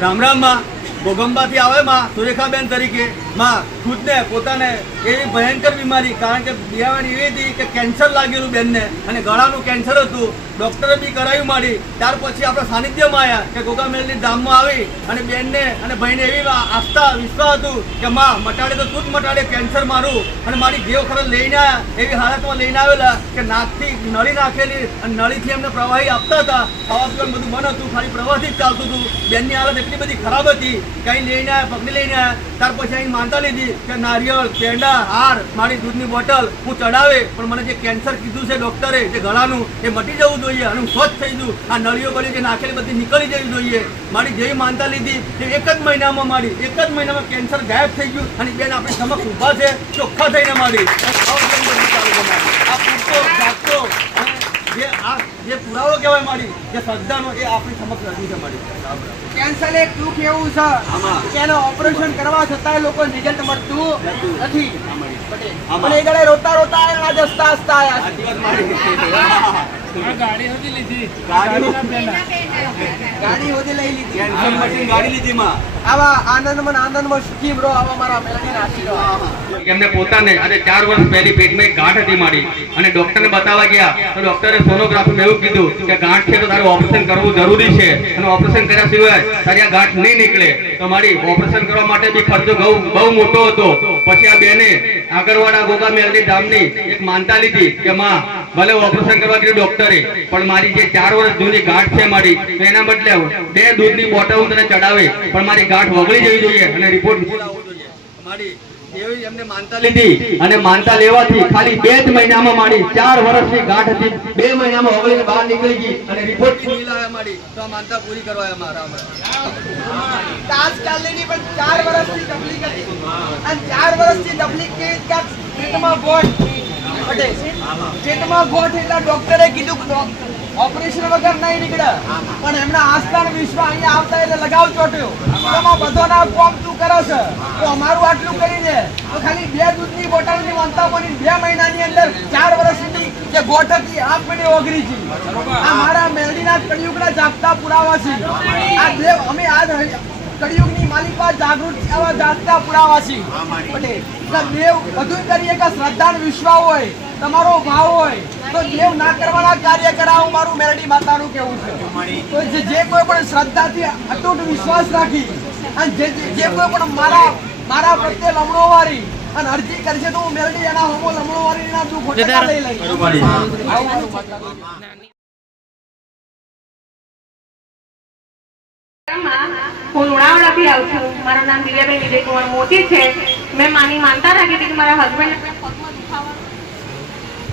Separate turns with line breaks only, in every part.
રામ રામમાં ભોગંબાથી આવે માં, સુરેખાબેન તરીકે. માં, ખુદને, પોતાને એવી ભયંકર બીમારી, કારણ કે બિયાવાની એવી હતી કે કેન્સર લાગેલું બેનને. અને ગળાનું કેન્સર હતું. ડૉક્ટરે બી કરાવ્યું માંડી ત્યાર પછી આપણે સાનિધ્યમાં આવ્યા કે ગોગામેલની ધામમાં આવી અને બેનને અને ભાઈને એવી આસ્થા, વિશ્વાસ હતું કે, માં, મટાડે તો તું જ મટાડે કેન્સર મારું. અને મારી દેવ ખરો લઈને આવ્યા એવી હાલતમાં લઈને આવેલા કે નાકથી નળી નાખેલી અને નળીથી એમને પ્રવાહી આપતા હતા. ખાવા પીવાનું બધું મન હતું, ખાલી પ્રવાહથી જ ચાલતું હતું. બેનની હાલત એટલી બધી ખરાબ હતી કે લઈને આવ્યા પકડી લઈને આવ્યા ત્યાર પછી અહીં માનતા લીધી કે, નારિયેળ, પેંડા, હાર, મારી દૂધની બોટલ હું ચડાવે. પણ મને જે કેન્સર કીધું છે ડોક્ટરે, જે ગળાનું, એ મટી જવું જોઈએ હું સ્વચ્છ થઈ જઉં આ નળીઓ બળી જે નાખેલી બધી નીકળી જવી જોઈએ મારી જેવી માનતા લીધી તે એક જ મહિનામાં મારી એક જ મહિનામાં કેન્સર ગાયબ થઈ ગયું અને બેન આપણી સમક્ષ ઊભા છે ચોખ્ખા થઈને મારી? આ પૂરતો જાગતો જે આ જે પુરાવો કહેવાય મારી જે શ્રદ્ધાનો એ આપણી સમક્ષ રજૂ છે મારી.
કેન્સર એક દુઃખ એવું છે. કે એનું ઓપરેશન કરવા છતાંય લોકો રિઝલ્ટ મળતું
નથી.
નથી
આમાં.
પટેલ.
આમાં.
પણ એ ગળે રોતા રોતા આયા અને હસતા હસતા આયા.
આ
છે.
દિવસ મારી
ગાડી હતી લીધી.
ગાડી? હોદી લઈ લીધી.
ગાડી લીધી માં.
આવા આનંદમાં આનંદમાં સુખી બ્રો આવા મારા મેલડીના આશીર્વાદ.
એમને પોતાને આજે ચાર વર્ષ પહેલી પેટમાં ગાંઠ હતી મારી. અને ડોક્ટરને બતાવવા ગયા તો ડોક્ટરે સોનોગ્રાફીમાં એવું કીધું કે ગાંઠ છે તો તારું ઓપરેશન કરવું જરૂરી છે. અને ઓપરેશન કર્યા સિવાય તારી આ ગાંઠ નહીં નીકળે. તો મારી ઓપરેશન કરવા માટે બી ખર્ચો બહુ બહુ મોટો હતો. પછી આ બેને આગળવાડા ગોગા મેલડી ધામની એક માનતા લીધી કે માં, ભલે ઓપરેશન કરવા ગયું ડોક્ટરે, પણ મારી જે ચાર વર્ષ જૂની ગાંઠ છે મારી, તો એના બદલે બે દૂધની બોટલ હું તને ચડાવે, પણ મારી ગાંઠ વગળી જવી જોઈએ અને રિપોર્ટ
મારી
લીધી. અને માનતા લેવાથી ખાલી બે જ મહિનામાં મારી ચાર વર્ષની ગાંઠ હતી. બે મહિનામાં ઓગળીને બહાર નીકળી ગઈ અને રિપોર્ટ
લીધી નીલ આવ્યા મારી. તો માનતા પૂરી કરવા મારા હમણાં.
પણ ચાર વર્ષની તકલીફ હતી. અને ચાર વર્ષની તકલીફ કે ક્યાંક પેટમાં ગોઠ પેટમાં ગોઠ એટલે ડોક્ટરે કીધું ઓપરેશન વગર નહીં નીકળે. પણ એમના આસ્થાન વિશ્વ અહીંયા આવતા એટલે લગાવ ચોટ્યો. એમાં બધાના કોમ તું કરો છે. તો અમારું આટલું કરી દે તો ખાલી બે દૂધની બોટલની વાંતા બની બે મહિનાની અંદર ચાર વર્ષની જે ગોઠ હતી, આપ મને ઓગરી છે આ મારા મેલડીના કળિયુગના જાગતા પુરાવા છે. આ દેવ અમે આજ કળિયુગની માલિકા જાગૃત આવા જાગતા પુરાવા છે. એટલે દેવ બધું કરીએ કે શ્રદ્ધા વિશ્વા હોય, તમારો ભાવ હોય. તો દેવ ના કરવાના કાર્ય કરાવું મારું મેલડી માતાનું કેવું છે. તો જે જે કોઈ પણ શ્રદ્ધાથી અતૂટ વિશ્વાસ રાખી અને જે જે- જે કોઈ પણ મારા મારા પ્રત્યે લમણો વાળી અને અરજી કરશે તો હું મેલડી એના હોમો લમણો વાળી ના દુઃખ ફટકા લઈ લઈશ. આવું મારું મતલબ છે.
હું લુણાવાડાથી આવું છું. મારું નામ દિવ્યાબેન વિજયકુમાર મોતી છે. મેં માની માનતા રાખી હતી કે મારા હસબન્ડ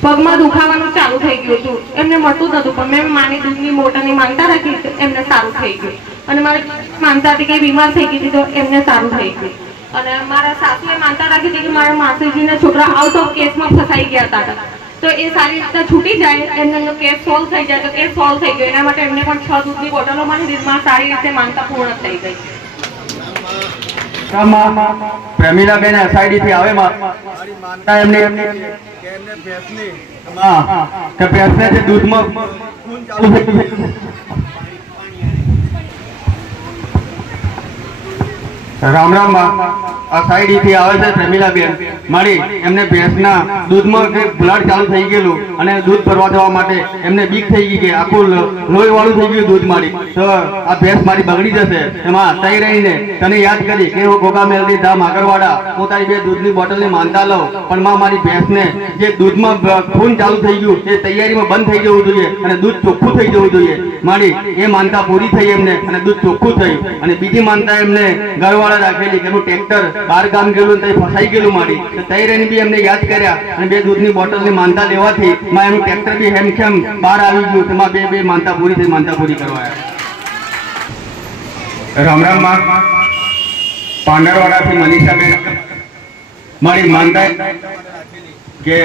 પગમાં દુખાવાનું ચાલુ થઈ ગયું હતું. એમને મળતું જ નતું પણ મેં માની દૂધની મોટાની માનતા રાખી એમને સારું થઈ ગયું. અને મારે માનતા હતી કે બીમાર થઈ ગઈ હતી તો એમને સારું થઈ ગયું. અને મારા સાસુએ માનતા રાખી હતી કે મારા માસીજીના છોકરા આઉટ ઓફ કેસમાં ફસાઈ ગયા હતા. તો એ સારી રીતે છૂટી જાય, એમને કેસ સોલ્વ થઈ જાય, તો કેસ સોલ્વ થઈ ગયો. એના માટે એમને પણ છ દૂધની બોટલો મારી દીધમાં સારી રીતે માનતા પૂર્ણ થઈ ગઈ.
પ્રેમીલાબેન એસઆઈડી થી આવે માં એમને
એમને ભેંસની
હા કે ભેંસને જે દૂધમાં
ખૂન ચાલુ થઈ
રામ રામ આ સાઈડ આવે છે પ્રેમીલાબેન. મારી, એમને ભેંસના દૂધમાં બ્લડ ચાલુ થઈ ગયેલું અને દૂધ ભરવા જવા માટે એમને બીક થઈ ગઈ કે આખું લોહી વાળું થઈ ગયું દૂધ મારી. તો આ ભેંસ મારી બગડી જશે. એમાં તઈ રહીને તને યાદ કરી કે હું ગોગા મેલડી ધામ આગળવાડા હું તારી બે દૂધની બોટલને માનતા લઉં. પણ માં, મારી ભેંસને જે દૂધમાં ખૂન ચાલુ થઈ ગયું, એ તૈયારીમાં બંધ થઈ જવું જોઈએ અને દૂધ ચોખ્ખું થઈ જવું જોઈએ. મારી, એ માનતા પૂરી થઈ એમને અને દૂધ ચોખ્ખું થયું અને બીજી માનતા એમને ઘરવાળા રાખેલી કે એનું બાર ગામ ગયેલું તઈ ફસાઈ ગયેલું મારી. તો તઈ રહીને બી એમને યાદ કર્યા અને બે દૂધની બોટલની માનતા લેવાથી માં એનું ટ્રેક્ટર બી હેમખેમ બહાર આવી ગયું તેમાં બે બે માનતા પૂરી થઈ, માનતા પૂરી કરવા રામ રામમાં. પાંડરવાડાથી મનીષાબેન. મારી માનતા કે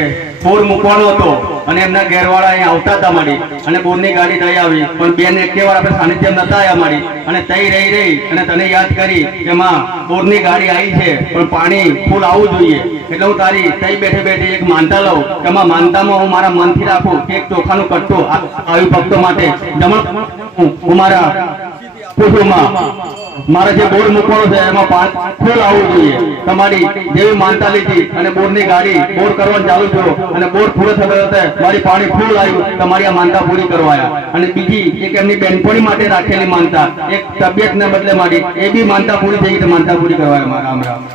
પૂર મૂકવાનો હતો અને એમના ઘેરવાળા અહીંયા આવતા હતા મારી. અને પૂરની ગાડી દઈ આવી. પણ બેન એકે વાર આપણે સાનિધ્યમ નતા આવ્યા મારી. અને તઈ રહી રહી અને તને યાદ કરી કે માં પૂરની ગાડી આવી છે, પણ પાણી ફૂલ આવવું જોઈએ. એટલે હું તારી તઈ બેઠે બેઠે એક માનતા લઉં કે માં, માનતામાં હું મારા મનથી રાખું કે એક ચોખાનું કટ્ટો આવી ભક્તો માટે. જમણ હું મારા પૂછુમાં મારે જે બોર્ડ મૂકવાનો છે, એમાં પાંચ ફૂલ આવવું જોઈએ. તમારી જેવી માનતા લીધી અને બોર્ડની ગાડી બોર કરવાનું ચાલુ થયો અને બોર પૂરો થતો હતો મારી પાણી ફૂલ આવ્યું તમારી આ માનતા પૂરી કરવાયા અને બીજી એક એમની બેનપણી માટે રાખેલી માનતા, એક તબિયતને બદલે મારી, એ બી માનતા પૂરી થઈ ગઈ માનતા પૂરી કરવાયા રામ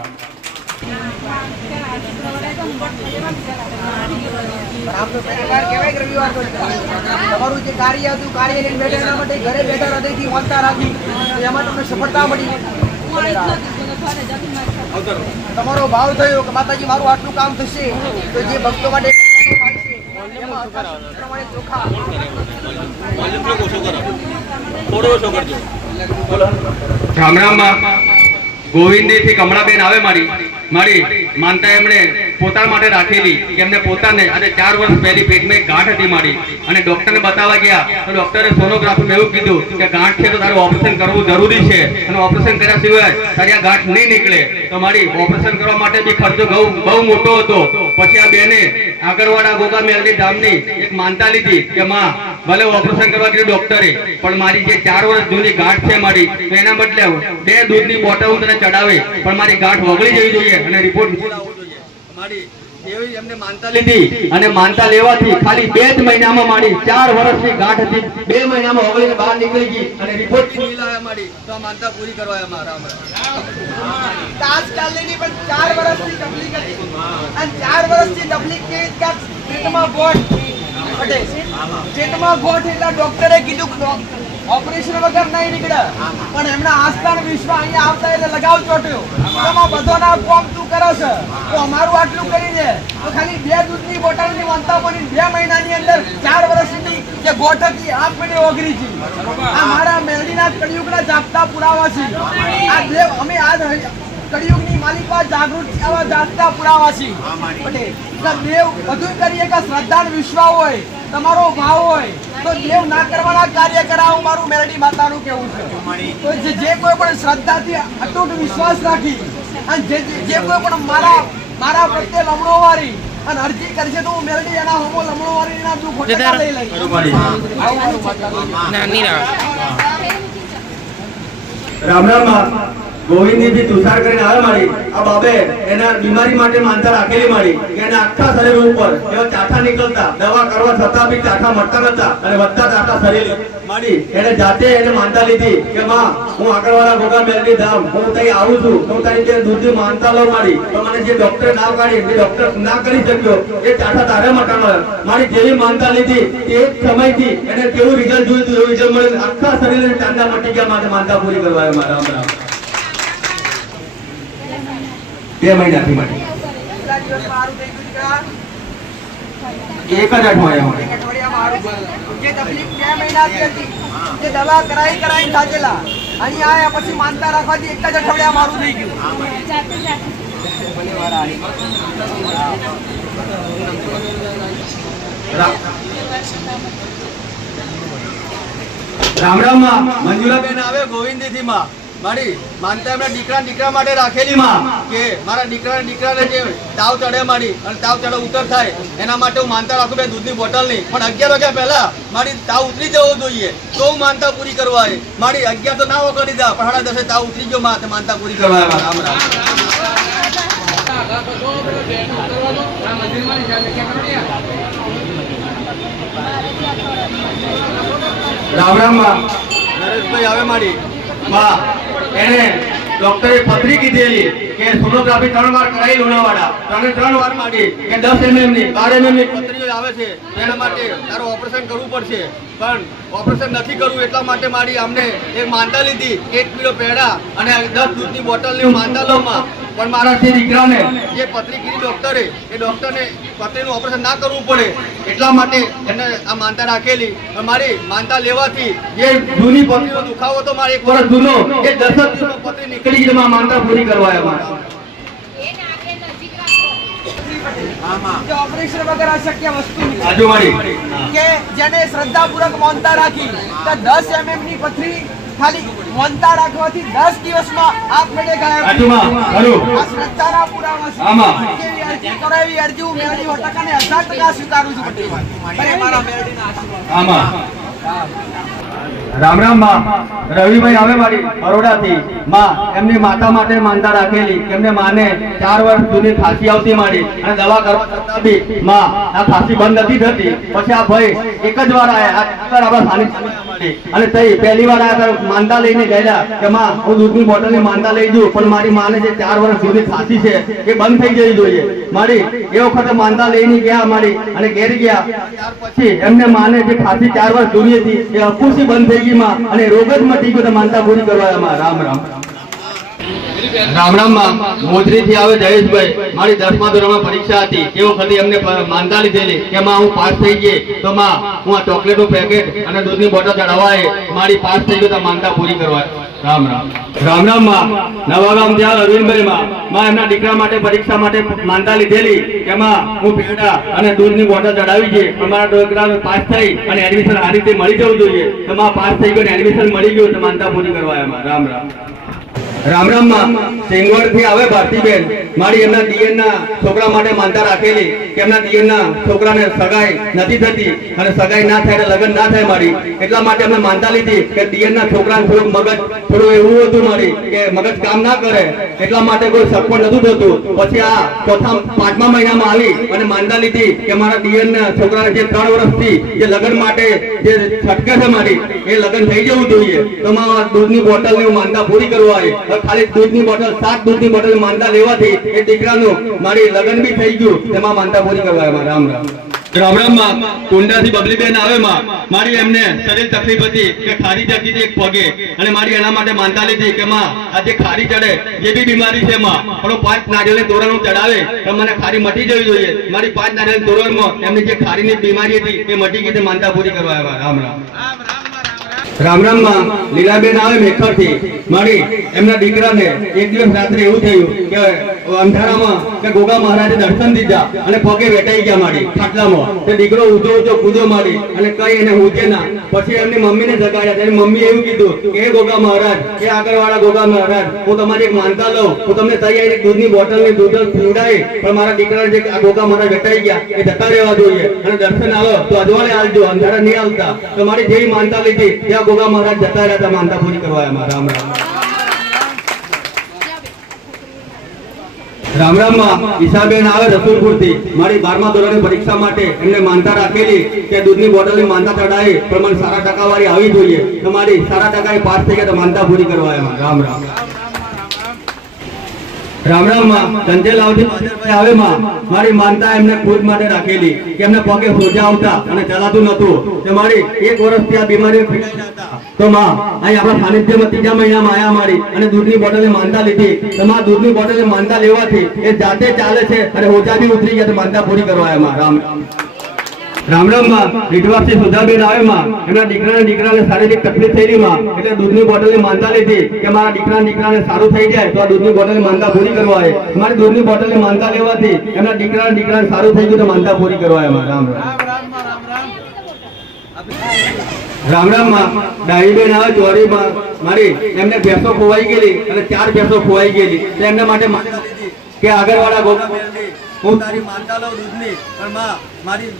તમારું ભાવ થયો કે માતાજી, મારું આટલું કામ થશે, તો જે ભક્તો માટે
ગામડામાં ગોવિંદી થી કમળાબેન આવે મારી. મારી માનતા એમણે પોતા માટે રાખેલી કે એમને પોતાને આજે ચાર વર્ષ પહેલી પેટમાં ગાંઠ હતી મારી. અને ડોક્ટરને બતાવવા ગયા તો ડોક્ટરે સોનોગ્રાફીમાં એવું કીધું કે ગાંઠ છે તો તારું ઓપરેશન કરવું જરૂરી છે. અને ઓપરેશન કર્યા સિવાય તારી આ ગાંઠ નહીં નીકળે. તો મારી ઓપરેશન કરવા માટે બી ખર્ચો બહુ મોટો હતો. પછી આ બેને આગળવાળા ગોગા મેલડી ધામની એક માનતા લીધી કે, માં ભલે ઓપરેશન કરવા કીધું ડોક્ટરે પણ મારી જે ચાર વર્ષ જૂની ગાંઠ છે મારી તો એના બદલે બે દૂધની બોટલ હું તને ચડાવે પણ મારી ગાંઠ વગળી જવી જોઈએ અને રિપોર્ટ
મારી એવી એમને માનતા
લીધી. અને માનતા લેવાથી ખાલી બે જ મહિનામાં મારી ચાર વર્ષની ગાંઠ હતી. બે મહિનામાં ઓગળીને બહાર નીકળી ગઈ અને રિપોર્ટ
લીધી મારી. તો માનતા પૂરી કરવા મારા
પણ ચાર વર્ષની તકલીફ હતી. અને ચાર વર્ષની તકલીફ કેવી પેટમાં ગોઠ અટે પેટમાં ગોઠ એટલા ડોક્ટરે કીધું કે ઓપરેશન વગર નહીં નીકળે. પણ એમના આસ્થાન વિશ્વ અહીંયા આવતા એટલે લગાવ ચોટ્યો. એમાં બધોના કોમ તું કરે છે. તો અમારું આટલું કરી દે તો ખાલી બે દૂધની બોટલની વંતા બની બે મહિનાની અંદર ચાર વર્ષની જે ગોઠકી આપ મને ઓગરી છે. આ મારા મેલડીના કળિયુગના જાપતા પુરાવા છે. આ દેવ અમે આજ કળિયુગની માલિકા જાગૃત આવા જાગતા પુરાવાસી એટલે દેવ બધું કરીએ કે શ્રદ્ધા વિશ્વાસ હોય તમારો ભાવ હોય તો દેવ ના કરવાના કાર્ય કરાવું મારું મેરડી માતાનું કેવું છે. તો જે કોઈ પણ શ્રદ્ધાથી અતૂટ વિશ્વાસ રાખી અને જે કોઈ પણ મારા મારા પ્રત્યે લમણો વારી અને અરજી કરશે તો હું મેરડી એના હોમો લમણો વારી ના દુઃખ લઈ લઈશ. આવું
રામ. આખા શરીર ઉપર જે જે ડોક્ટર ના કાઢી જે ના કરી શક્યો, એ ચાઠા તારે મટાનો મારી જેવી માનતા લીધી એ સમયથી એને કેવું રિઝલ્ટ જોયું હતું રિઝલ્ટ મળે આખા શરીરને ચાંદા મટી ગયા માટે માનતા પૂરી કરવા મારા બે મહિનાથી માટે
કેટલા દિવસ મારું થઈ ગયું દીકરા?
એક જ અઠવાડિયામાં
એક અઠવાડિયામાં હારું થયું. જે તકલીફ બે મહિનાથી આયા પછી માનતા રાખવાથી એક જ થઈ ગયું.
રામ. રામમાં
મંજુલાબેન આવે ગોવિંદથી માં. મારી માનતા એમના દીકરા દીકરા માટે રાખેલી માં કે મારા દીકરા દીકરાને જે તાવ ચડે મારી અને તાવ ચડે ઉતર થાય એના માટે હું માનતા રાખું બે દૂધની બોટલની. પણ અગિયાર વાગ્યા પહેલા મારી તાવ ઉતરી જવો જોઈએ તો હું માનતા પૂરી કરવા મારી અગિયાર તો ના વગડી દા પણ સાડા દસે તાવ ઉતરી ગયો માં માનતા પૂરી કરવા રામ રામ.
રામ રામ
નરેશભાઈ આવે મારી.
માં. એને ડોક્ટરે પથરી કીધેલી કે સોનોગ્રાફી ત્રણ વાર કરાવી લુણાવાડા. ત્રણે ત્રણ વાર માંડી કે દસ એમએમની, બાર એમએમની
પત્રીઓ આવે છે. એના માટે તારું ઓપરેશન કરવું પડશે. પણ ઓપરેશન નથી કરવું એટલા માટે મારી અમને એક માનતા લીધી. એક કિલો પેડા અને દસ દૂધની બોટલની માંદા માનતા લઉં માં પણ મારા
જે દીકરાને
જે પત્રી કીધી ડોક્ટરે એ ડોક્ટરને પત્રીનું ઓપરેશન ના કરવું પડે એટલા માટે એને આ માનતા રાખેલી. મારી માનતા લેવાથી
જે જૂની
પત્રીનો દુખાવો તો મારે એક
વર્ષ જૂનો એ દસ જ દિવસમાં
પત્રી નીકળી
ગઈ માનતા પૂરી કરવા આવ્યા
ઓપરેશન વગર અશક્ય વસ્તુ નથી.
આજુ મારી
કે જેને શ્રદ્ધાપૂર્વક માનતા રાખી તો દસ એમએમની પથરી ખાલી માનતા રાખવાથી 10 દિવસમાં આપમેળે ગાયબ આ શ્રદ્ધાના પુરાવા છે.
આમાં.
અરજી હું મેળવી વટાકાને હજાર ટકા સ્વીકારું છું પટેલ. મારા મેળવીના આશીર્વાદ.
આમાં. રામ રામમાં. રવિભાઈ આવે મારી બરોડાથી. માં એમની માતા માટે માનતા રાખેલી. એમને માને ચાર વર્ષ જૂની ખાંસી આવતી મારી. અને દવા કરવા છતાં બી માં આ ખાંસી બંધ નથી થતી. પછી આ ભાઈ એક જ વાર આયા. આપણા સાનિધ્યમાં. અને તઈ પહેલી વાર ત્યારે માનતા લઈને ગયેલા કે માં, હું દૂધની બોટલની માનતા લઈ જઉં, પણ મારી માને જે ચાર વર્ષ સુધી ખાંસી છે, એ બંધ થઈ જવી જોઈએ. મારી એ વખતે માનતા લઈને ગયા મારી અને ઘેર ગયા. પછી એમને માને જે ખાંસી ચાર વર્ષ દૂરી હતી, એ અકુશી બંધ થઈ ગઈ માં અને રોગ જ મટી ગયો માનતા પૂરી કરવા રામ રામ. રામ રામમાં મોજરી થી આવે જયેશભાઈ. મારી દસમા ધોરણમાં પરીક્ષા હતી. એ વખતે એમને માનતા લીધેલી કે માં, હું પાસ થઈ ગઈ. તો માં, હું આ ચોકલેટનું પેકેટ અને દૂધની બોટલ ચડાવાય. મારી પાસ થઈ ગઈ તો માનતા પૂરી કરવા રામ રામ રામ રામમાં નવા ત્યાં અરવિંદભાઈ માં માં એમના દીકરા માટે પરીક્ષા માટે માનતા લીધેલી કે માં, હું પેડા અને દૂધની બોટલ ચડાવી છે. અમારા મારા દીકરા પાસ થઈ અને એડમિશન આ રીતે મળી જવું જોઈએ. તો માં પાસ થઈ ગયો એડમિશન મળી ગયું તો માનતા પૂરી કરવા એમાં. રામ રામ રામ રામમાં સિંગવડથી આવે ભારતીબેન. મારી એમના દિયન ના છોકરા માટે માનતા રાખેલી કે એમના દિયન ના છોકરાને સગાઈ નથી થતી અને સગાઈ ના થાય લગ્ન ના થાય મારી. એટલા માટે અમે માનતા લીધી કે દિયન ના છોકરાને થોડું મગજ, થોડું એવું હતું મારી કે મગજ કામ ના કરે. એટલા માટે કોઈ સપોર્ટ નતું થતું. પછી આ ચોથા, પાંચમા મહિનામાં આવી અને માનતા લીધી કે મારા દિયન ના છોકરાને જે ત્રણ વર્ષથી જે લગ્ન માટે જે છટકે છે મારી, એ લગ્ન થઈ જવું જોઈએ. તો મારા દૂધની બોટલની માનતા પૂરી કરવા આવી. ખાલી દૂધની બોટલ સાત દૂધની બોટલ માનતા લેવાથી એ દીકરાનું મારી લગ્ન બી થઈ ગયું. તેમાં માનતા પૂરી કરવા રામ રામ. રામ રામ કુંડાથી બબલીબેન આવે માં. મારી એમને શરીર તકલીફ હતી કે ખારી ચડતી હતી એક પગે. અને મારી એના માટે માનતા લીધી કે માં આ જે ખારી ચડે. જે બી બીમારી છે માં પણ પાંચ નારિયેળ તોરણ ચડાવે. તો મને ખારી મટી જવી જોઈએ. મારી પાંચ નારિયેળ તોરણમાં એમની જે ખારીની બીમારી હતી એ મટી ગઈ માનતા પૂરી કરવા આવ્યા. રામ રામ. રામ લીલાબેન આવે મેખરથી મળી એમના દીકરાને એક દિવસ રાત્રે એવું થયું કે અંધારામાં કે ગોગા મહારાજે દર્શન દીધા અને પગે વેટાઈ ગયા મારી, ખાટલામાં. તે દીકરો ઊંધો ઊંધો કૂદો મારી અને કઈ એને ઊંચે ના. પછી એમની મમ્મીને જગાડ્યા. એની મમ્મી એવું કીધું કે ગોગા મહારાજ કે આગળવાળા ગોગા મહારાજ, હું તમારી એક માનતા લઉં. હું તમને તૈયારી દૂધની બોટલની દૂધ પીવડાવી પણ મારા દીકરાને જે ગોગા મહારાજ વેટાઈ ગયા, એ જતા રહેવા જોઈએ. અને દર્શન આવો તો અજવાળે આવજો અંધારા નહીં આવતા તો મારી જેવી માનતા લીધી. ત્યાં ગોગા મહારાજ જતા રહ્યા હતા, માનતા કરવા એમાં રામ રામ. રામ રામમાં ઈશાબેન આવે રસુલપુરથી મારી બારમા ધોરણની પરીક્ષા માટે એમને માનતા રાખેલી કે દૂધની બોટલની માનતા ચડાવી પણ સારા ટકાવારી આવી જોઈએ. તમારી મારી સારા ટકા પાસ થઈ ગયા તો માનતા પૂરી કરવા એમાં રામ રામ. રામ રામમાં ચંચેલાવથી આવે મારી માનતા એમને ખુદ માટે રાખેલી કે એમને પગે સોજા આવતા અને ચલાતું નતું તે મારી એક વર્ષથી આ બીમારી તો માં, અહીં આપણા સાનિધ્યમાં ત્રીજા મહિનામાં આયા મારી અને દૂધની બોટલે માનતા લીધી. તો માં, દૂધની બોટલે માનતા લેવાથી એ જાતે ચાલે છે અને હોજા બી ઉતરી ગયા માનતા પૂરી કરવા આવ્યા રામ રામ રામ રામમાં વિધવાથી સુધાબેન આવે એમના દીકરાને દીકરાને શારીરિક તકલીફ થયેલી માં, એટલે દૂધની બોટલની માનતા લીધી કે મારા દીકરા દીકરાને સારું થઈ જાય તો આ દૂધની બોટલની માનતા પૂરી કરવા મારી દૂધની બોટલની માનતા લેવાથી એમના દીકરા દીકરાને સારું થઈ ગયું તો માનતા પૂરી કરવા આવે રામ રામ. રામ રામ ડાહીબેન મારી, એમને ભેંસો ખોવાઈ ગયેલી અને ચાર ભેંસો ખોવાઈ ગયેલી. તો એમના માટે કે આગળવાળા હું તારી માનતા લઉં દૂધની, પણ માં, મારી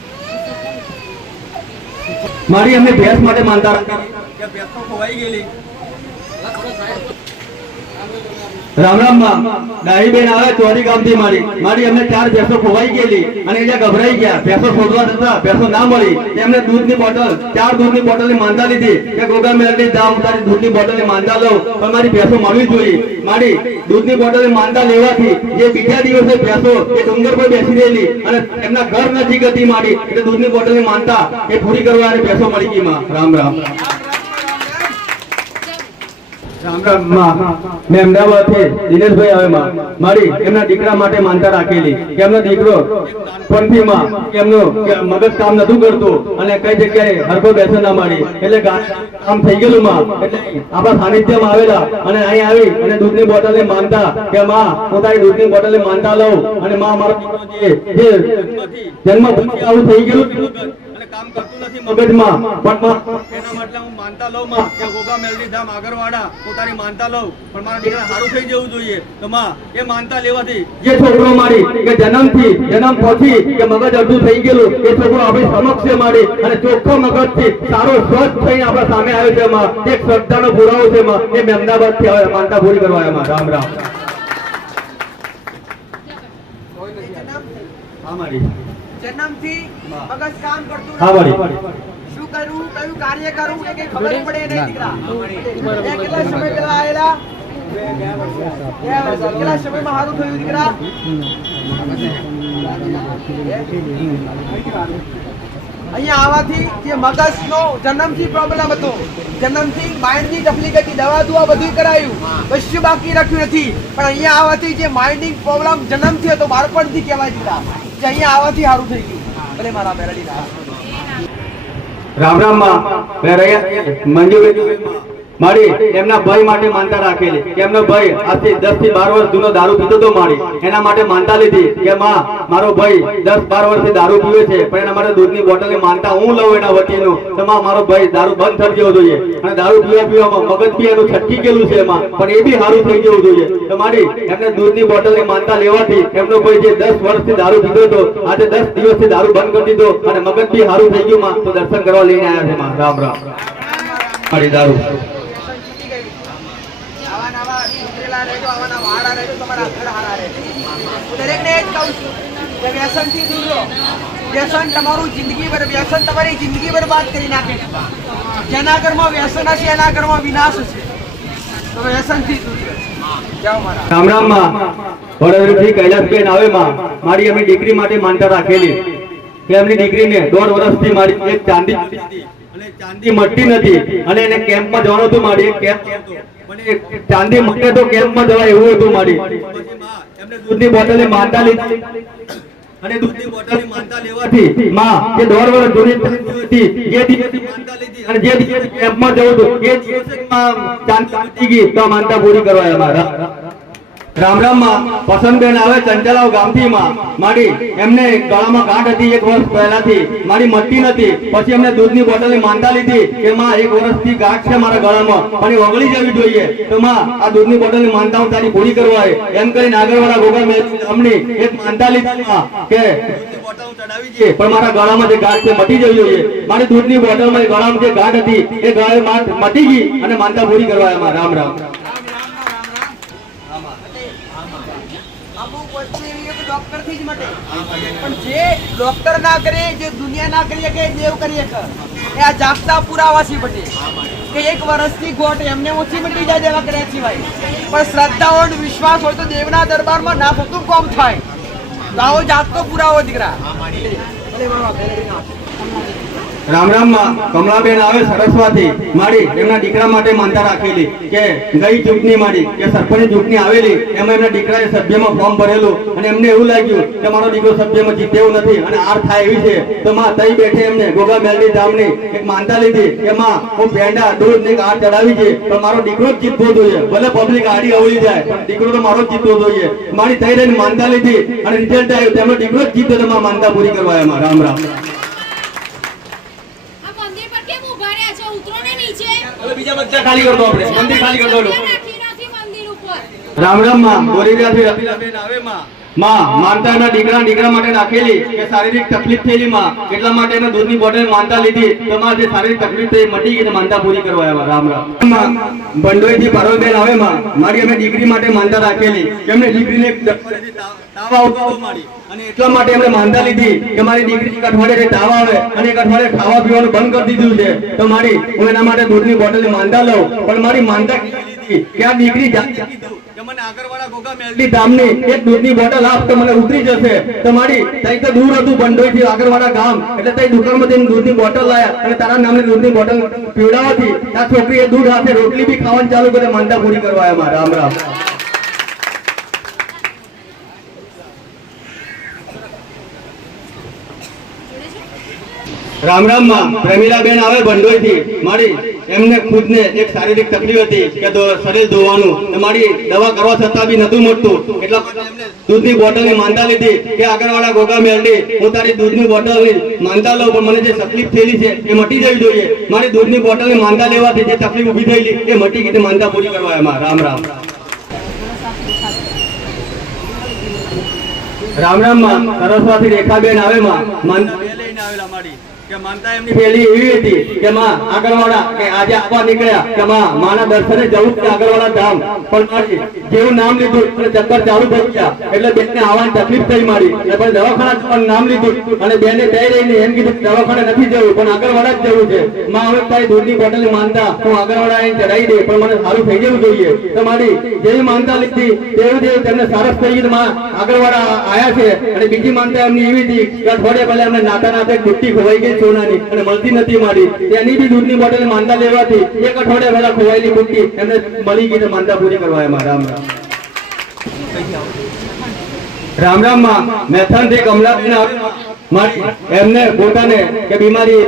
મારી અમે ભેંસ માટે માનતા રાખેલી ભેંસ તો ખોવાઈ ગયેલી. મારી. મારી ભેંસો ના બોટલ, ચાર મેળવી પણ મારી જોઈએ. મારી દૂધની બોટલની માનતા લેવાથી જે બીજા દિવસે ભેંસો એ ડુંગર પર બેસી રહેલી અને એમના ઘર નજીક હતી મારી, એટલે દૂધની બોટલની માનતા એ પૂરી કરવા અને ભેંસો મળી ગઈ રામ રામ. રામ રામમાં મેં અમદાવાદથી દિનેશભાઈ આવે મારી એમના દીકરા માટે માનતા રાખેલી કે એમનો દીકરો નાનપણથી એમનું મગજ કામ નતું કરતું અને કઈ જગ્યાએ હરખો બેસો ના મારી. એટલે કામ થઈ ગયેલું માં આપણા સાનિધ્યમાં આવેલા. અને અહીં આવી અને દૂધની બોટલે માનતા કે માં બોટલે માનતા લઉં. અને માં જન્મ નથી મગજમાં. પણ
એના માટે હું માનતા લઉં માં કે ગોગા મેલડી ધામ આગરવાડા પોતાની માનતા લઉં. પણ મારા દીકરા સારું થઈ જવું જોઈએ. તો માં એ માનતા લેવાથી.
જે છોકરો મારી કે જન્મથી જન્મ પછી કે મગજ અડધું થઈ ગયેલું એ છોકરો આપણી સમક્ષ મારી. અને ચોખ્ખો મગજથી સારો સ્વચ્છ થઈને આપણા સામે આવ્યો છે માં. એક શ્રદ્ધાનો પુરાવો છે માં. એ મેં અમદાવાદથી આવે માનતા પૂરી કરવા એમાં રામ રામ. હા મારી.
જન્મથી મગજ કામ કરતું
હા
નથી. શું કરું કયું કાર્ય કરું એ કઈ ખબર પડે નહીં દીકરા. એ કેટલા સમય પહેલા આયેલા? કેટલા સમયમાં સારું થયું દીકરા? અહીંયા આવવાથી જે મગજનો જન્મથી પ્રોબ્લેમ હતો. જન્મથી માઇન્ડની તકલીફ હતી. દવા દુવા બધું કરાયું. કશું બાકી રાખ્યું નથી. પણ અહીંયા આવવાથી જે માઇન્ડની પ્રોબ્લેમ જન્મથી હતો. બાળપણથી કહેવાય દીકરા. અહીંયા આવવાથી સારું થઈ ગયું. ભલે મારા મેરડી
રામ રામમાં. મંજુબેન. મારી એમના ભાઈ માટે માનતા રાખેલી કે એમનો ભાઈ આજથી દસથી બાર વર્ષ જૂનો દારૂ પીતો હતો મારી. એના માટે માનતા લીધી કે માં, મારો ભાઈ દસ બાર વર્ષથી દારૂ પીવે છે, પણ એના માટે દૂધની બોટલની માનતા હું લઉં એના વતીનું. તો માં, મારો ભાઈ દારૂ બંધ થઈ જવો જોઈએ. અને દારૂ પીવા પીવામાં મગજ બી એનું છટકી ગયેલું છે એમાં, પણ એ બી સારું થઈ જવું જોઈએ. તો મારી એમને દૂધની બોટલની માનતા લેવાથી એમનો ભાઈ જે દસ વર્ષથી દારૂ પીધો હતો, આજે દસ દિવસથી દારૂ બંધ કરી દીધો અને મગજ બી સારું થઈ ગયું માં. તો દર્શન કરવા લઈને આવ્યા છે માં. રામ રામ. મારી દારૂ
આવા નવા સુધરેલા રહેજો, આવા નવા હારા રહેજો, તમારા ઘર હારા રહેજો. હું દરેકને એ જ કહું છું કે વ્યસનથી દૂર રહો. વ્યસન તમારું જિંદગીભર, વ્યસન તમારી જિંદગી બરબાદ કરી નાખે. જેના ઘરમાં વ્યસન હશે, એના ઘરમાં વિનાશ હશે. તો વ્યસનથી દૂર
ચાંદી અને ચાંદી એને કેમ્પમાં ચાંદી મળે કેમ્પમાં જવાય એવું હતું મારી. એમને દૂધની બોટલે માનતા લીધી. અને દૂધની બોટલની માનતા લેવાથી માં જે દોઢ વર્ષ જૂની ચાંદી હતી જે દિવસે માનતા લીધી અને જે દિવસે કેમ્પમાં જવું હતું એ દિવસે માં ચાંદી પતી ગઈ તો માનતા પૂરી કરવા અમારા રામ રામમાં આવે ચંચલાવ ગામથી માં મારી એમને ગળામાં ગાંઠ હતી એક વર્ષ પહેલાથી. મારી મટતી નથી. પછી એમને દૂધની બોટલની માનતા લીધી કે, માં, એક વર્ષથી ગાંઠ છે મારા ગળામાં. પણ એ ઓગળી જવી જોઈએ. તો, માં, આ દૂધની બોટલની માનતા હું તારી પૂરી કરવા એમ કરીને આગળવાળા ગોગા મેં અમને એક માનતા લીધી કે પણ મારા ગળામાં જે ગાંઠ છે મટી જવી જોઈએ. મારી દૂધની બોટલમાં ગળામાં જે ગાંઠ હતી, એ ગાય મટી ગઈ અને માનતા પૂરી કરવા. રામ રામ
અમુક વસ્તુ એવી છે કે ડોક્ટરથી જ મટે પણ જે ડોક્ટર ના કરે જે દુનિયા ના કરી શકે દેવ કરી શકે એ આ જાગતા પુરાવાસી બટે કે એક વર્ષથી ગોટ એમને ઓછી મટી જાય દેવા કર્યા સિવાય. પણ શ્રદ્ધા હોય વિશ્વાસ હોય તો દેવના દરબારમાં ના થતું કોમ થાય. તો આવો જાગતો પુરાવો દીકરા.
રામ રામમાં કમલાબેન આવે સરસ્વતી મારી એમના દીકરા માટે માનતા રાખેલી કે ગઈ ચૂંટણી મારી, કે સરપંચ ચૂંટણી આવેલી, એમાં એમના દીકરાએ સભ્યમાં ફોર્મ ભરેલું અને એમને એવું લાગ્યું કે મારો દીકરો સભ્યમાં જીતે નથી અને આર થાય એવી છે. તો માં તઈ બેઠે એમને ગોગા મેલડી ધામની એક માનતા લીધી કે માં, હું ભેંડા, દૂધ ને આર ચડાવી છે તો મારો દીકરો જ જીતવો જોઈએ. ભલે પબ્લિક આડી અવળી જાય, પણ દીકરો તો મારો જ જીતવો જોઈએ. મારી તઈ રહીને માનતા લીધી અને રિઝલ્ટ આવ્યું, તેમનો દીકરો જ જીત્યો તો માનતા પૂરી કરવા એમાં રામ રામ
આ મંદિર પર કેમ ઊભા રહ્યા છો ઉતરો ને નીચે
બીજા બધા ખાલી કરી દો આપણે. મંદિર ખાલી કરી દો
રાખી નથી મંદિર ઉપર.
રામ રામમાં રફીલાબેન આવે માં. માં, માનતા એના દીકરા દીકરા માટે રાખેલી કે શારીરિક તકલીફ થયેલી માં, એટલા માટે એને દૂધની બોટલ માનતા લીધી. તમારે જે શારીરિક તકલીફ થઈ, મટી ગઈ માનતા પૂરી કરવા આવ્યા. રામ રામ. માં ભંડોઈથી પાર્વતીબેન આવે માં, મારી અમે દીકરી માટે માનતા રાખેલી. એમને દીકરીને તાવ આવતો મારી. અને એટલા માટે એમણે માનતા લીધી કે મારી દીકરી એક અઠવાડિયે તાવ આવે, અને એક અઠવાડિયે ખાવા પીવાનું બંધ કરી દીધું છે. તો મારી, હું એના માટે દૂધની બોટલ માનતા લઉં. પણ મારી માનતા મને આગળવાળા ગોગા મેલડી એક દૂધની બોટલ આપ તો મને ઉતરી જશે. તમારી મારી તઈ તો દૂર હતું બંડોઈથી આગળવાળા ગામ. એટલે તઈ દુકાનમાંથી દૂધની બોટલ લાયા. અને તારા નામની દૂધની બોટલ પીવડાવવાથી આ છોકરીએ દૂધ હાથે રોટલી બી ખાવાનું ચાલુ કરે માનતા પૂરી કરવા આવ્યા. રામ રામ. રામ રામમાં પ્રેમીલાબેન આવે બંડોઈથી મારી એમને ખુદને એક શારીરિક તકલીફ હતી કે શરીર ધોવાનું. મારી દવા કરવા છતાં બી નતું મળતું. એટલા માટે દૂધની બોટલની માનતા લીધી કે આગળવાળા ગોગા મેળવી હું તારી દૂધની બોટલની માનતા લઉં, પણ મને જે તકલીફ થયેલી છે એ મટી જવી જોઈએ. મારી દૂધની બોટલની માનતા લેવાથી જે તકલીફ ઊભી થયેલી એ મટી ગઈ. માનતા પૂરી કરવા એમાં રામ રામ. રામ રામમાં સરસ્વતી રેખાબેન આવે માં. લઈને આવેલા મારી. કે માનતા એમની પેલી દે, પણ મને સારું થઈ જવું જોઈએ. તમારી જેવી માનતા લીધી, તેવું જેવું તેમને સારસ થઈ ગયું માં આગળવાળા આયા છે. અને બીજી માનતા એમની એવી હતી કે અઠવાડિયા પહેલા એમને નાતા નાતે બુટ્ટી ખોવાઈ ગઈ સોનાની અને મળતી નથી મારી તેની બી દૂધની બોટલ માનતા લેવાથી એક અઠવાડિયા પહેલા ખોવાયેલી બુટ્ટી એમને મળી ગઈ માનતા પૂરી કરવા એમાં રામ રામ. રામમાં. મેથનથી કમલા એમને પોતાને કે બીમારી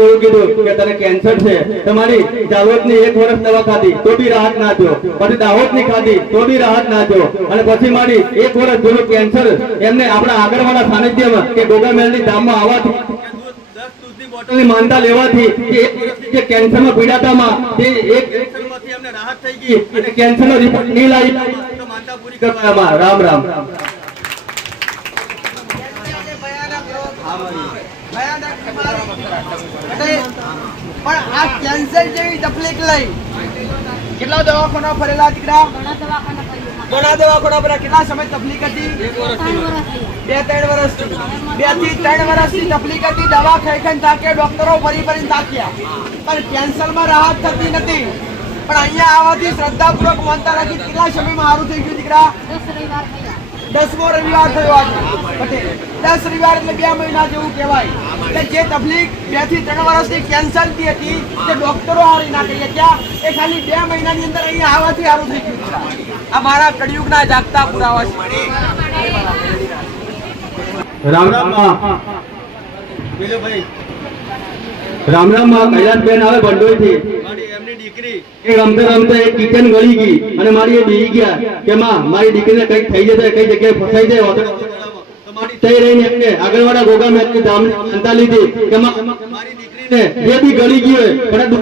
એવું કીધું કે તને કેન્સર છે. તમારી જાલોદની એક વર્ષ દવા ખાધી, તો બી રાહત ના થયો. પછી દાહોદની ખાધી, તો બી રાહત ના થયો. અને પછી મારી એક વર્ષ જૂનું કેન્સર એમને આપણા આગળ વાળા સાનિધ્યમાં કે ગોગામેલની ધામમાં આવવાથી દસ માનતા લેવાથી જે કેન્સરમાં પીડાતામાં તે એક કેન્સરમાંથી અમને રાહત થઈ ગઈ અને કેન્સરનો રિપોર્ટ નહીં લાવી તો માનતા પૂરી કરવામાં. રામ રામ.
પણ આ કેન્સર જેવી તકલીફ લઈ કેટલા દવાખાના ફરેલા દીકરા ઘણા દવાખાના ફર્યા કેટલા સમય તકલીફ હતી? બે ત્રણ વર્ષથી બેથી ત્રણ વર્ષથી તકલીફ હતી દવા ખાઈ ખાઈ થાક્યા ડોક્ટરો ફરી ફરીને થાક્યા. પણ કેન્સરમાં રાહત થતી નથી. પણ અહીંયા આવવાથી શ્રદ્ધાપૂર્વક માનતા રાખી કેટલા સમયમાં સારું થઈ ગયું દીકરા? દસમો રવિવાર થયો આજે. દસ રવિવાર એટલે બે મહિના જેવું કહેવાય. એટલે જે તકલીફ બેથી ત્રણ વર્ષની કેન્સરથી હતી તે ડોક્ટરો હારી ના કહી ક્યાં એ ખાલી બે મહિનાની અંદર અહીંયા આવવાથી સારું થઈ ગયું છે. આ મારા કળિયુગના જાગતા પુરાવા છે
રામ રામમાં. પેલો ભાઈ. રામ રામમાં કૈલાસબેન આવે બંડોઈથી મારી એમની દીકરી. એ રમતે રમતે એક કિચન ગળી ગઈ અને મારી એ બીઈ ગયા કે માં મારી દીકરીને કંઈક થઈ જશે કઈ જગ્યાએ ફસાઈ જાય થઈ રહીને એમને આગળવાળા ગોગા મેં માનતા લીધી. કે મારી દીકરીને જે બી ગળી ગયો પણ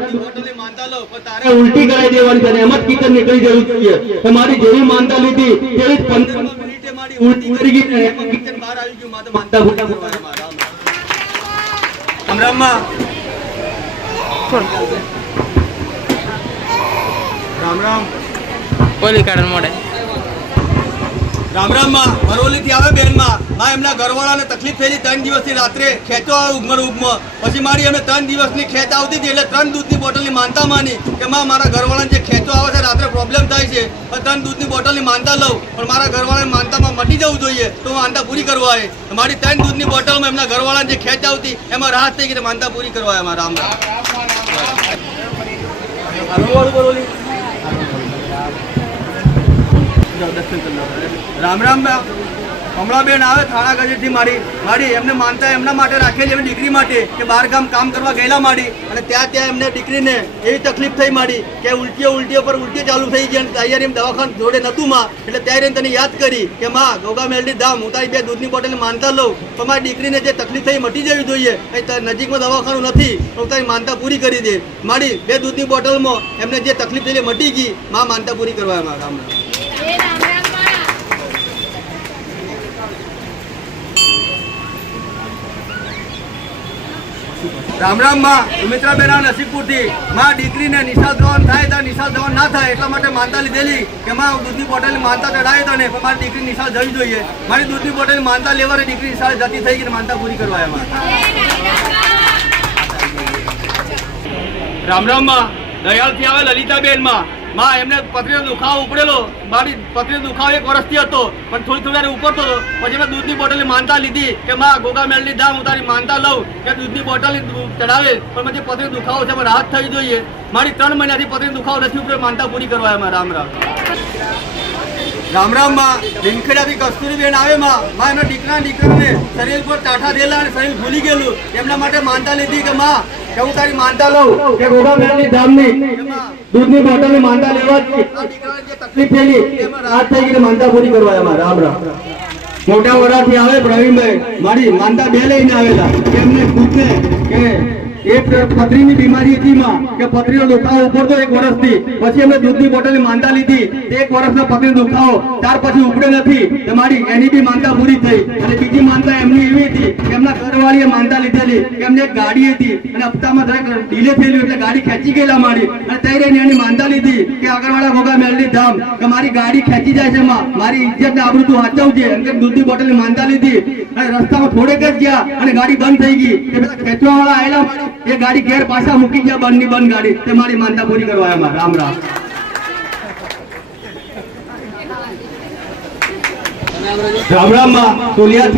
માનતા લો પણ તારે ઉલટી કરાવી દેવાની છે એમ જ કિચન નીકળી જવું જોઈએ તો મારી જેવી માનતા લીધી તેવી જ પંદર મિનિટે મારી ઉલટી કરી ગઈ કિચન બહાર આવી ગયું. માતા માનતા ભૂલા ભૂલા રામ રામ રામ રામ રામ
કોલી કારણ મોડે
રામ રામમાં આવે બેનમાં. માં એમના ઘરવાળાને તકલીફ થયેલી ત્રણ દિવસથી રાત્રે ખેંચો આવે ઉગમર ઉગમાં. પછી મારી અમે ત્રણ દિવસની ખેંચ આવતી હતી એટલે ત્રણ દૂધની બોટલની માનતા માની કે માં મારા ઘરવાળાને જે ખેંચો આવે છે રાત્રે પ્રોબ્લેમ થાય છે પણ ત્રણ દૂધની બોટલની માનતા લઉં. પણ મારા ઘરવાળાને માનતામાં મટી જવું જોઈએ તો માનતા પૂરી કરવા આવે. મારી ત્રણ દૂધની બોટલમાં એમના ઘરવાળાને જે ખેંચ આવતી એમાં રાહત થઈ ગઈ માનતા પૂરી કરવા આવે એમાં રામ રામ રામ રામ હમણાં કમળાબેન આવે થાણા ગજેથી મારી મારી, એમને માનતા એમના માટે રાખેલી એમની દીકરી માટે કે બહાર ગામ કામ કરવા ગયેલા માડી અને ત્યાં ત્યાં એમને દીકરીને એવી તકલીફ થઈ માડી કે ઉલટીઓ ઉલટીઓ પર ઉલટી ચાલુ થઈ ગઈ અને તૈયારી દવાખાન જોડે નહોતું માં. એટલે ત્યારે તને યાદ કરી કે માં, ગોગા મેલડી, ધામ, હું તારી બે દૂધની બોટલ માનતા લઉં, પણ મારી દીકરીને જે તકલીફ થઈ મટી જવી જોઈએ. અહીં નજીકમાં દવાખાનું નથી તો હું તારી માનતા પૂરી કરી દે. મારી બે દૂધની બોટલમાં એમને જે તકલીફ થઈ મટી ગઈ. માં માનતા પૂરી કરવા એમાં રામ રામ
એ રામ રામમાં
રામ રામમાં સુમિત્રા બેન નસીબપુરથી. માં દીકરીને નિશાળ જવાનું થાય તો નિશાળ જવાનું ના થાય એટલા માટે માનતા લીધેલી કે માં દૂધની બોટલ માનતા ચડાવી તને પણ મારી દીકરી નિશાળ જવી જોઈએ. મારી દૂધની બોટલ માનતા લેવાની દીકરી નિશાળ જતી થઈ ગઈ માનતા પૂરી કરવા એમાં
રામ રામમાં
રામ રામમાં દયાળથી આવે લલિતાબેનમાં. માં એમને પત્રીનો દુખાવો ઉપડેલો. મારી પત્રીનો દુખાવો એક વર્ષથી હતો, પણ થોડી થોડી વાર ઉપડતો હતો. પછી મેં દૂધની બોટલ માનતા લીધી કે, માં, ગોગા મેળની હું તારી માનતા લઉં કે, દૂધની બોટલ ચડાવે, પણ મને પત્રીનો દુખાવો છે રાહત થઈ જોઈએ. મારી ત્રણ મહિનાથી પત્રીનો દુખાવો નથી ઉપડ્યો, માનતા પૂરી કરવા રામ રામ.
રામ રામમાં. લીમખેડાથી કસ્તુરીબેન આવે માં. માં એમના દીકરા દીકરાને શરીર પર ટાઠા દેલા અને શરીર ભૂલી ગયેલું. એમના માટે માનતા લીધી કે માં કે હું તારી માનતા લઉં.
કે ગોગા મેલની ધામની દૂધની બોટલની માનતા લેવાથી
તકલીફ
થયેલી રાત થઈ ગઈ માનતા પૂરી કરવા એમાં રામ રામ. મોટા વડાથી આવે પ્રવીણભાઈ. મારી માનતા બે લઈને આવેલા. એમને ખુદને કે એક પથરીની બીમારી હતી માં કે પથરીનો દુખાવો ઉપડતો એક વર્ષથી. પછી અમે દૂધની બોટલ માનતા લીધી. એક વર્ષનો પથરીનો દુખાવો. ત્યાર પછી ઉપડે નથી. તમારી એની બી માનતા પૂરી થઈ. અને બીજી માનતા એમની એવી હતી કે એમના ઘરવાળીએ માનતા લીધેલી એમને એક ગાડી હતી. અને હપ્તામાં જરાક ડીલે થયેલી એટલે ગાડી ખેંચી ગયેલા મારી. અને તઈ રહીને એની માનતા લીધી કે આગળવાળા ભોગા મેલની ધામ કે મારી ગાડી ખેંચી જાય છે માં મારી ઇજ્જત ને આબરૂ તું સાચવજે એમ કે દૂધની બોટલ માનતા લીધી. અને રસ્તામાં થોડેક જ ગયા અને ગાડી બંધ થઈ ગઈ. કે પેલા ખેંચવા વાળા મારી, એ ગાડી ઘેર પાછા મૂકી ગયા બંધની બંધ ગાડી. તે મારી માનતા પૂરી કરવા આવ્યા રામ રામ. રામ રામ, માં.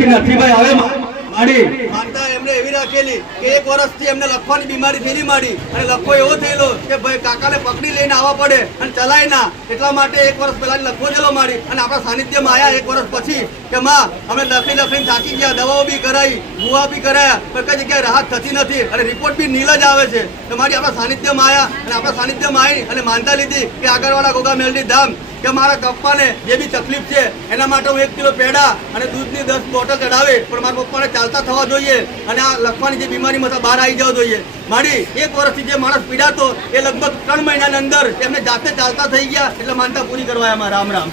નથી ભાઈ, આવે માં. માડી
માનતા એમને એવી રાખેલી કે એક વર્ષથી એમને લખવાની બીમારી થયેલી માડી. અને લખવો એવો થયેલો કે ભાઈ કાકાને પકડી લઈને આવવા પડે અને ચલાય ના. એટલા માટે એક વર્ષ પહેલા લખવો થયેલો માડી અને આપણા સાનિધ્યમાં આવ્યા એક વર્ષ પછી કે માં, અમે લખી લખીને થાકી ગયા, દવાઓ બી કરાઈ ગુવા બી કરાયા, પણ કઈ જગ્યાએ રાહત થતી નથી. અને રિપોર્ટ બી નીલ જ આવે છે. તો મારી આપણા સાનિધ્યમાં આવ્યા અને આપણા સાનિધ્યમાં આવી અને માનતા લીધી કે આગળવાળા ગોગા મેલડી ધામ કે મારા પપ્પાને જે બી તકલીફ છે, એના માટે હું એક કિલો પેડા અને દૂધની દસ બોટલ ચડાવે પણ મારા પપ્પાને ચાલતા થવા જોઈએ અને આ લખવાની જે બીમારીમાંથી બહાર આવી જવા જોઈએ. મારી એક વર્ષથી જે માણસ પીડાતો, એ લગભગ ત્રણ મહિનાની અંદર એમને જાતે ચાલતા થઈ ગયા, એટલે માનતા પૂરી કરવા એમાં રામ રામ.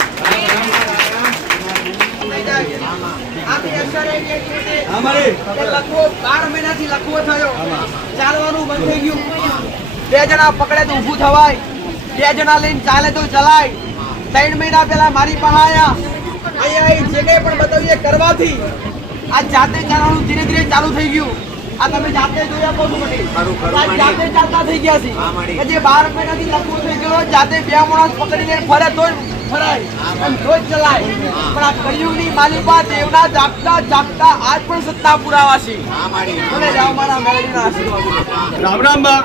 ચાલવાનું બંધ થઈ ગયું બે જણા પકડે તો ઊભું થવાય, બે જણા લઈને ચાલે તો ચલાય. ત્રણ મહિના પહેલા મારી પાસે આયા. અહીંયા જે કંઈ પણ બતાવીએ કરવાથી આ જાતે ચાલવાનું ધીરે ધીરે ચાલુ થઈ ગયું. આ તમે જાતે જોયા કહું છું જાતે ચાલતા થઈ ગયા છે. પછી બાર મહિનાથી લખવું થઈ ગયો જાતે બે માણસ પકડીને ફરે તો ફરાય. ચલાય. પણ આ કળિયુગની માલિકા દેવના જાગતા જાગતા આજ પણ સત્તા પુરાવા છે.
રામ રામ બા.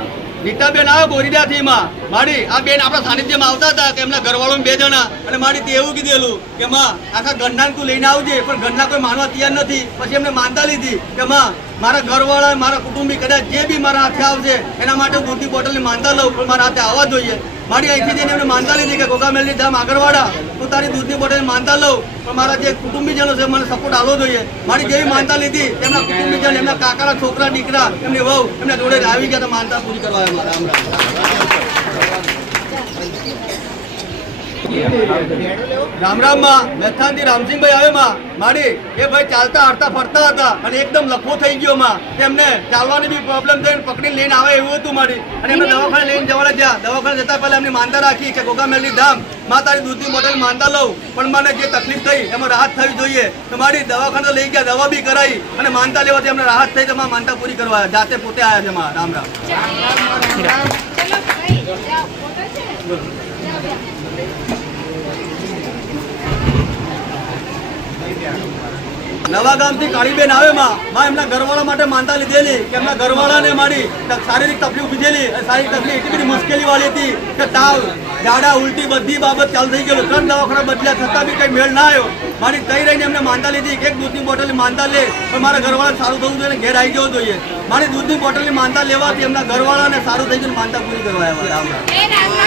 નીતાબેન આવે બોરીડાથી માં મારી આ બેન આપણા સાનિધ્યમાં આવતા હતા કે એમના ઘરવાળો બે જણા. અને મારી તે એવું કીધેલું કે, માં, આખા ઘરના તું લઈને આવજે, પણ ઘરના કોઈ માનવા તૈયાર નથી. પછી એમને માનતા લીધી કે, માં, મારા ઘરવાળા, મારા કુટુંબી કદાચ જે બી મારા હાથે આવશે એના માટે બોટલ બોટલની માનતા લઉં, પણ મારા હાથે આવવા જોઈએ. મારી અહીંથી જઈને એમને માનતા લીધી કે ગોગામેલની ધામ આગળવાળા હું તારી દૂધની બોટલ માનતા લઉં, પણ મારા જે કુટુંબીજનો છે, મને સપોર્ટ આવવો જોઈએ. મારી જેવી માનતા લીધી તેમના કુટુંબીજન એમના કાકાના છોકરા, દીકરા, એમની વહુ એમને જોડે આવી ગયા માનતા પૂરી કરવા મારા રામ રામ રામ રામમાં મેથાનથી રામસિંહભાઈ આવે માં, મારી, એ ભાઈ ચાલતા હરતા ફરતા હતા અને એકદમ લખો થઈ ગયો માં. તેમને ચાલવાની બી પ્રોબ્લેમ થઈને પકડી લઈને આવે એવું હતું મારી. અને એમને દવાખાને લઈને જવાના જ્યાં. દવાખાને જતા પહેલા એમની માનતા રાખી કે ગોગા મેલની ધામ. માં તારી દૂધની બોટલ માનતા લઉં, પણ મને જે તકલીફ થઈ, એમાં રાહત થવી જોઈએ. તો મારી દવાખાને લઈ ગયા, દવા બી કરાવી અને માનતા લેવાથી એમને રાહત થઈ તો માનતા પૂરી કરવા જાતે પોતે આવ્યા છે માં રામ રામ.
ચલો
નવા ગામથી કાળીબેન આવે માં. એમના ઘરવાળા માટે માનતા લીધેલી કે એમના ઘરવાળાને મારી શારીરિક તકલીફ ઉભીલી અને શારીરિક તકલીફ એટલી બધી મુશ્કેલી વાળી હતી કે તાવ, ઝાડા, ઉલટી બધી બાબત ચાલુ થઈ ગયેલું. ત્રણ દવાખાના બદલ્યા, છતાં બી કંઈ મેળ ના આવ્યો. મારી તઈ રહીને એમને માનતા લીધી એક દૂધની બોટલ માનતા લે, પણ મારા ઘરવાળા સારું થવું જોઈએ ઘેર આવી જવું જોઈએ. મારી દૂધની બોટલની માનતા લેવાથી એમના ઘરવાળાને સારું થઈ ગયું માનતા પૂરી કરવા આવ્યા